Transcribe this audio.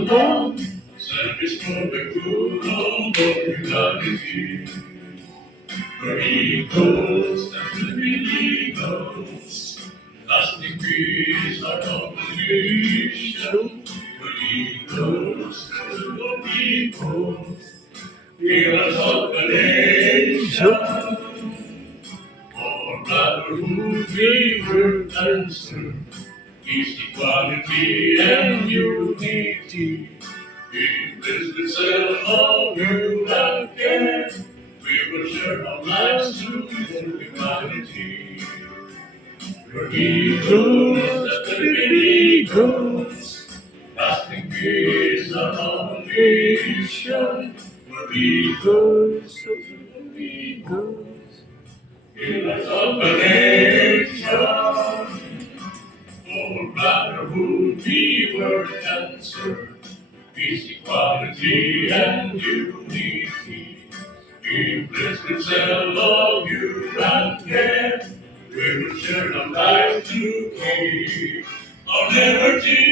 love, service for the good of humanity. Where eagles and living eagles, lasting peace our obligation. Where eagles and living eagles, heroes of the nation. For brotherhood we will answer, peace, equality, and unity. In business and all you and care, we will share our lives to humanity. We're eagles, the living eagles, lasting peace on our nation. We're eagles, the living eagles, heroes of the nation. For brotherhood we will answer, peace, equality, and unity. In bliss and love you and care, we will share our lives to keep our liberty.